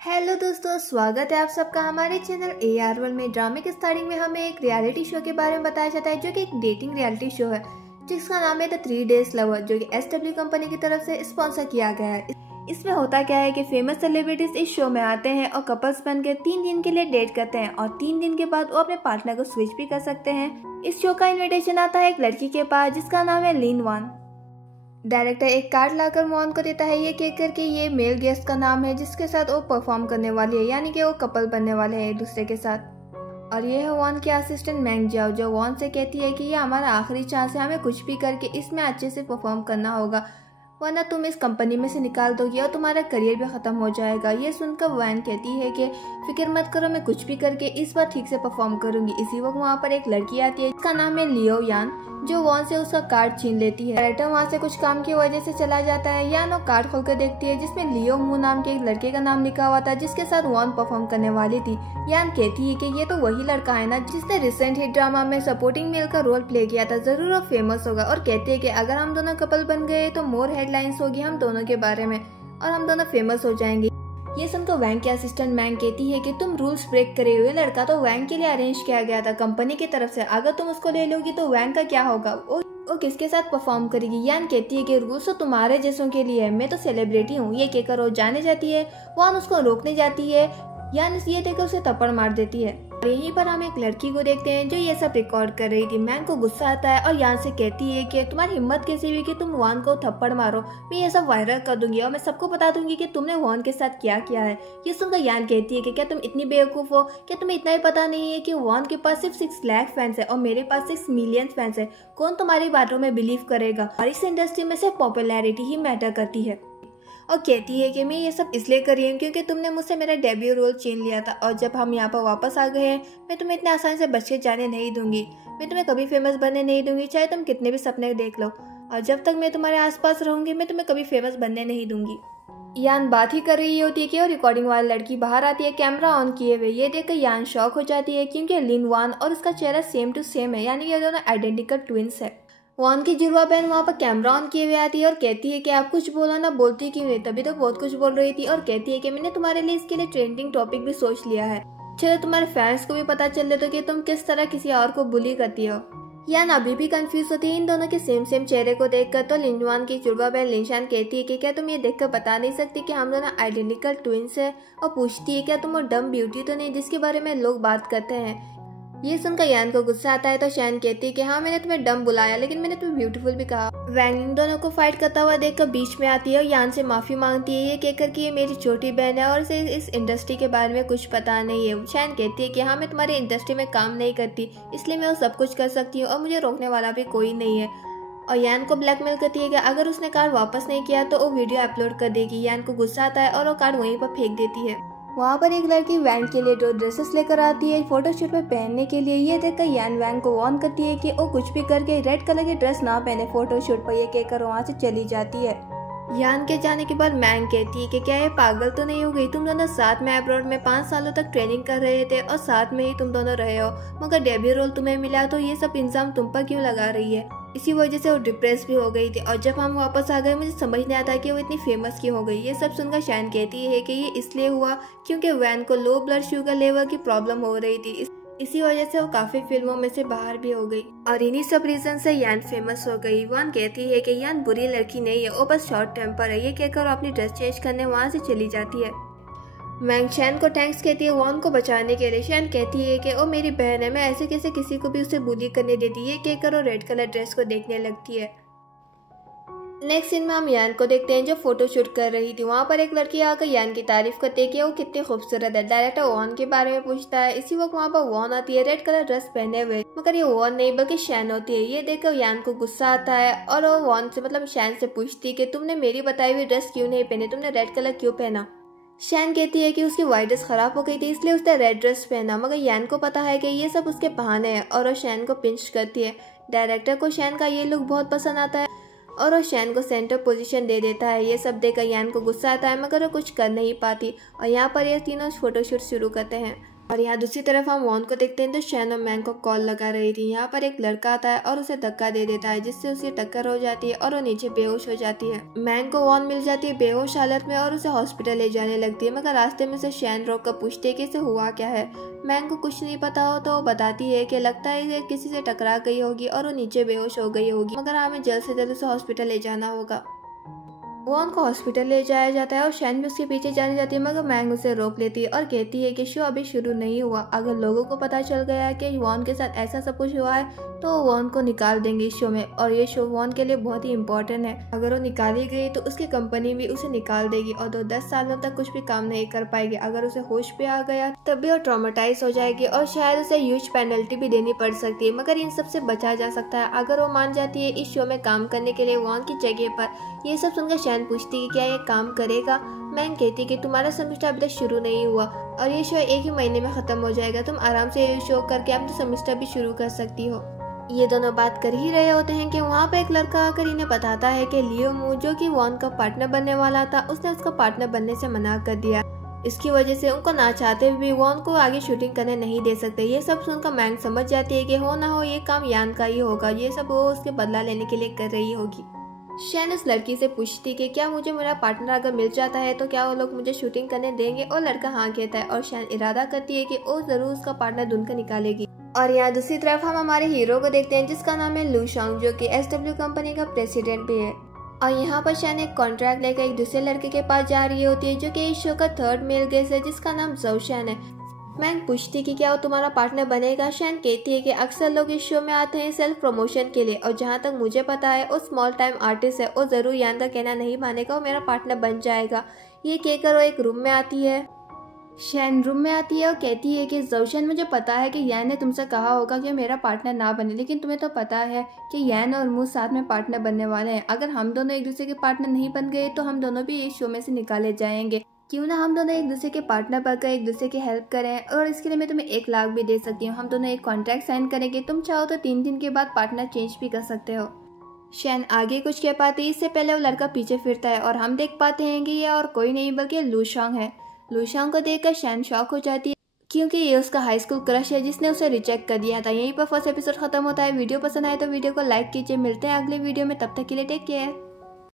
Hello दोस्तों, स्वागत है आप सबका हमारे चैनल AR1 में। ड्रामे के स्टार्टिंग में हमें एक रियलिटी शो के बारे में बताया जाता है जो कि एक डेटिंग रियलिटी शो है जिसका नाम है द 3 Days लवर, जो कि SW कंपनी की तरफ से स्पॉन्सर किया गया है। इसमें होता क्या है कि फेमस सेलिब्रिटीज इस शो में आते हैं और कपल्स बनकर 3 दिन के लिए डेट करते हैं और 3 दिन के बाद वो अपने पार्टनर को स्विच भी कर सकते हैं। इस शो का इन्विटेशन आता है एक लड़की के पास जिसका नाम है लिन वान। डायरेक्टर एक कार्ड लाकर वॉन को देता है ये कहकर कि ये मेल गेस्ट का नाम है जिसके साथ वो परफॉर्म करने वाली है, यानी कि वो कपल बनने वाले हैं एक दूसरे के साथ। और ये है वॉन की असिस्टेंट मैंग जाओ, जो वॉन से कहती है कि ये हमारा आखिरी चांस है, हमें कुछ भी करके इसमें अच्छे से परफॉर्म करना होगा वरना तुम इस कंपनी में से निकाल दोगी और तुम्हारा करियर भी खत्म हो जाएगा। ये सुनकर वैन कहती है कि फिक्र मत करो, मैं कुछ भी करके इस बार ठीक से परफॉर्म करूंगी। इसी वक्त वहाँ पर एक लड़की आती है जिसका नाम है लियो यान, जो वॉन से उसका कार्ड छीन लेती है। डायरेक्टर वहाँ से कुछ काम की वजह से चला जाता है। यान वो कार्ड खोलकर देखती है जिसमें लियो मू नाम के एक लड़के का नाम लिखा हुआ था जिसके साथ वॉन परफॉर्म करने वाली थी। यान कहती है कि ये तो वही लड़का है ना जिसने रिसेंट हिट ड्रामा में सपोर्टिंग मेल का रोल प्ले किया था, जरूर वो फेमस होगा। और कहती है कि अगर हम दोनों कपल बन गए तो मोर हेडलाइंस होगी हम दोनों के बारे में और हम दोनों फेमस हो जाएंगे। ये सुनकर वैंग की असिस्टेंट मैंग कहती है कि तुम रूल्स ब्रेक करे हुए, लड़का तो वैंग के लिए अरेंज किया गया था कंपनी की तरफ से, अगर तुम उसको ले लोगी तो वैंग का क्या होगा, वो किसके साथ परफॉर्म करेगी। यान कहती है कि रूल्स तो तुम्हारे जैसों के लिए है, मैं तो सेलिब्रिटी हूँ। ये कहकर वो जाने जाती है। वॉन उसको रोकने जाती है। यान ये देखकर उसे थप्पड़ मार देती है। और यहीं पर हम एक लड़की को देखते हैं जो ये सब रिकॉर्ड कर रही थी। मैंग को गुस्सा आता है और यान से कहती है कि तुम्हारी हिम्मत कैसी हुई कि तुम वॉन को थप्पड़ मारो, मैं ये सब वायरल कर दूंगी और मैं सबको बता दूंगी कि तुमने वॉन के साथ क्या किया है। ये सुनकर यान कहती है कि क्या तुम इतनी बेवकूफ हो, क्या तुम्हें इतना ही पता नहीं है कि वॉन के पास सिर्फ 6 लाख फैंस है और मेरे पास 6 मिलियन फैंस है। कौन तुम्हारी बातों में बिलीव करेगा। और इस इंडस्ट्री में सिर्फ पॉपुलैरिटी ही मैटर करती है। और कहती है कि मैं ये सब इसलिए कर रही हूँ क्योंकि तुमने मुझसे मेरा डेब्यू रोल छीन लिया था और जब हम यहाँ पर वापस आ गए हैं मैं तुम्हें इतने आसानी से बच के जाने नहीं दूंगी। मैं तुम्हें कभी फेमस बनने नहीं दूंगी, चाहे तुम कितने भी सपने देख लो, और जब तक मैं तुम्हारे आसपास रहूंगी मैं तुम्हें कभी फेमस बनने नहीं दूंगी। यान बात ही कर रही होती है कि रिकॉर्डिंग वाली लड़की बाहर आती है कैमरा ऑन किए हुए। ये देखकर यान शॉक हो जाती है क्योंकि लिन वान और उसका चेहरा सेम टू सेम है, यानी ये दोनों आइडेंटिकल ट्विंस है। वॉन की जुड़वा बहन वहाँ पर कैमरा ऑन किए हुए आती है और कहती है कि आप कुछ बोलो ना, बोलती क्यों नहीं, तभी तो बहुत कुछ बोल रही थी। और कहती है कि मैंने तुम्हारे लिए इसके लिए ट्रेंडिंग टॉपिक भी सोच लिया है, चलो तुम्हारे फैंस को भी पता चल ले तो कि तुम किस तरह किसी और को बुली करती हो। यान अभी भी कंफ्यूज होती है इन दोनों के सेम चेहरे को देखकर। तो लिनवान की जुड़वा बहन लिनशान कहती है कि क्या तुम ये देखकर बता नहीं सकती कि हम दोनों आइडेंटिकल ट्विंस है, और पूछती है क्या तुम वो डम ब्यूटी तो नहीं जिसके बारे में लोग बात करते हैं। ये सुनकर यान को गुस्सा आता है तो शैन कहती है कि हाँ मैंने तुम्हें डम बुलाया लेकिन मैंने तुम्हें ब्यूटीफुल भी कहा। वैंग इन दोनों को फाइट करता हुआ देखकर बीच में आती है और यान से माफी मांगती है, ये कहकर कि ये मेरी छोटी बहन है और इसे इस इंडस्ट्री के बारे में कुछ पता नहीं है। शैन कहती है कि हाँ मैं तुम्हारी इंडस्ट्री में काम नहीं करती इसलिए मैं वो सब कुछ कर सकती हूँ और मुझे रोकने वाला भी कोई नहीं है। और यान को ब्लैकमेल करती है कि अगर उसने कार्ड वापस नहीं किया तो वो वीडियो अपलोड कर देगी। यान को गुस्सा आता है और वो कार्ड वहीं पर फेंक देती है। वहाँ पर एक लड़की वैंग के लिए 2 ड्रेसेस लेकर आती है फोटोशूट में पहनने के लिए। ये देखकर यान वैंग को वार्न करती है कि वो कुछ भी करके रेड कलर की ड्रेस ना पहने फोटोशूट पर। ये कहकर वहाँ से चली जाती है। यान के जाने के बाद मैंग कहती है कि क्या ये पागल तो नहीं हो गई, तुम दोनों साथ में अब्रॉड में 5 सालों तक ट्रेनिंग कर रहे थे और साथ में ही तुम दोनों रहे हो, मगर डेब्यू रोल तुम्हें मिला तो ये सब इंजाम तुम पर क्यों लगा रही है। इसी वजह से वो डिप्रेस भी हो गई थी और जब हम वापस आ गए मुझे समझ नहीं आता कि वो इतनी फेमस क्यों हो गई। ये सब सुनकर शैन कहती है कि ये इसलिए हुआ क्योंकि वैन को लो ब्लड शुगर लेवल की प्रॉब्लम हो रही थी, इसी वजह से वो काफी फिल्मों में से बाहर भी हो गई और इन्हीं सब रीजन से यान फेमस हो गई। वॉन कहती है कि यान बुरी लड़की नहीं है, वो बस शॉर्ट टेम्पर है। ये कहकर वो अपनी ड्रेस चेंज करने वहाँ से चली जाती है। मैंग शैन को थैंक्स कहती है वॉन को बचाने के लिए। शैन कहती है कि वो मेरी बहन है, मैं ऐसे कैसे किसी को भी उसे बुली करने देती है। कहकर वो रेड कलर ड्रेस को देखने लगती है। नेक्स्ट सीन में हम यान को देखते हैं जो फोटोशूट कर रही थी। वहाँ पर एक लड़की आकर यान की तारीफ करती है कि वो कितनी खूबसूरत है। डायरेक्टर वॉन के बारे में पूछता है। इसी वक्त वहाँ पर वॉन आती है रेड कलर ड्रेस पहने हुए, मगर ये वॉन नहीं बल्कि शैन होती है। ये देखकर यान को गुस्सा आता है और वो वॉन से मतलब शैन से पूछती है कि तुमने मेरी बताई हुई ड्रेस क्यों नहीं पहनी, तुमने रेड कलर क्यों पहना। शैन कहती है कि उसकी व्हाइट ड्रेस खराब हो गई थी इसलिए उसने रेड ड्रेस पहना, मगर यान को पता है कि ये सब उसके बहाने हैं और वो शैन को पिंच करती है। डायरेक्टर को शैन का ये लुक बहुत पसंद आता है और वो शैन को सेंटर पोजीशन दे देता है। ये सब देखकर यान को गुस्सा आता है मगर वो कुछ कर नहीं पाती और यहाँ पर ये तीनों फोटोशूट शुरू करते हैं। और यहाँ दूसरी तरफ हम वॉन को देखते हैं तो शैन और मैंग को कॉल लगा रही थी। यहाँ पर एक लड़का आता है और उसे धक्का दे देता है, जिससे उसकी टक्कर हो जाती है और वो नीचे बेहोश हो जाती है। मैंग को वॉन मिल जाती है बेहोश हालत में और उसे हॉस्पिटल ले जाने लगती है, मगर रास्ते में से शैन रोक कर पूछती है कि इसे हुआ क्या है। मैंग को कुछ नहीं पता हो तो वो बताती है कि लगता है कि किसी से टकरा गई होगी और वो नीचे बेहोश हो गई होगी, मगर हमें जल्द से जल्द उसे हॉस्पिटल ले जाना होगा। वॉन को हॉस्पिटल ले जाया जाता है और शैन भी उसके पीछे जाने जाती है, मगर मैंग उसे रोक लेती है और कहती है कि शो अभी शुरू नहीं हुआ। अगर लोगों को पता चल गया कि वॉन के साथ ऐसा सब कुछ हुआ है तो वॉन को निकाल देंगे इस शो में, और ये शो वॉन के लिए बहुत ही इम्पोर्टेंट है। अगर वो निकाली गई तो उसकी कंपनी भी उसे निकाल देगी और 10 सालों तक कुछ भी काम नहीं कर पाएगी। अगर उसे होश पे आ गया तब भी वो ट्रॉमेटाइज हो जाएगी और शायद उसे ह्यूज पेनल्टी भी देनी पड़ सकती है, मगर इन सब से बचा जा सकता है अगर वो मान जाती है इस शो में काम करने के लिए वॉन की जगह पर। ये सब सुनकर शैन पूछती है क्या ये काम करेगा। मैंग कहती कि तुम्हारा सेमेस्टर अभी तक शुरू नहीं हुआ और ये शो 1 ही महीने में खत्म हो जाएगा, तुम आराम से ये शो करके अपना सेमेस्टर भी शुरू कर सकती हो। ये दोनों बात कर ही रहे होते हैं कि वहाँ पे एक लड़का आकर इन्हें बताता है कि लियो मू जो कि वॉन का पार्टनर बनने वाला था, उसने उसका पार्टनर बनने से मना कर दिया। इसकी वजह से उनको ना चाहते हुए भी वॉन को आगे शूटिंग करने नहीं दे सकते। ये सब सुनकर मैंग समझ जाती है कि हो ना हो ये काम यान का ही होगा, ये सब वो उसके बदला लेने के लिए कर रही होगी। शैन उस लड़की से पूछती कि क्या मुझे मेरा पार्टनर अगर मिल जाता है तो क्या वो लोग मुझे शूटिंग करने देंगे, और लड़का हाँ कहता है और शैन इरादा करती है कि वो जरूर उसका पार्टनर ढूंढकर निकालेगी। और यहाँ दूसरी तरफ हम हमारे हीरो को देखते हैं जिसका नाम है लू शॉन्ग, जो कि SW कंपनी का प्रेसिडेंट भी है। और यहाँ पर शैन एक कॉन्ट्रैक्ट लेकर एक दूसरे लड़के के पास जा रही होती है जो कि इस शो का 3rd मेल गेस्ट है, जिसका नाम ज़ोशान है। मैंग पूछती कि क्या वो तुम्हारा पार्टनर बनेगा। शैन कहती है कि अक्सर लोग इस शो में आते हैं सेल्फ प्रमोशन के लिए, और जहाँ तक मुझे पता है वो स्मॉल टाइम आर्टिस्ट है, वो जरूर यान का कहना नहीं मानेगा, वो मेरा पार्टनर बन जाएगा। ये कहकर वो एक रूम में आती है। शैन रूम में आती है और कहती है कि ज़ोशान मुझे पता है कि यान ने तुमसे कहा होगा कि मेरा पार्टनर ना बने, लेकिन तुम्हें तो पता है कि यान और मुझ साथ में पार्टनर बनने वाले हैं। अगर हम दोनों एक दूसरे के पार्टनर नहीं बन गए तो हम दोनों भी इस शो में से निकाले जाएंगे। क्यों ना हम दोनों एक दूसरे के पार्टनर बनकर एक दूसरे की हेल्प करें, और इसके लिए मैं तुम्हें 1 लाख भी दे सकती हूँ। हम दोनों एक कॉन्ट्रैक्ट साइन करेंगे, तुम चाहो तो 3 दिन के बाद पार्टनर चेंज भी कर सकते हो। शैन आगे कुछ कह पाती इससे पहले वो लड़का पीछे फिरता है और हम देख पाते हैं कि ये और कोई नहीं बल्कि लू शॉन्ग है। लू शॉन्ग को देखकर शैन शॉक हो जाती है क्योंकि ये उसका हाई स्कूल क्रश है जिसने उसे रिजेक्ट कर दिया था। यहीं पर फर्स्ट एपिसोड खत्म होता है। वीडियो पसंद आए तो वीडियो को लाइक कीजिए। मिलते हैं अगले वीडियो में, तब तक के लिए टेक केयर।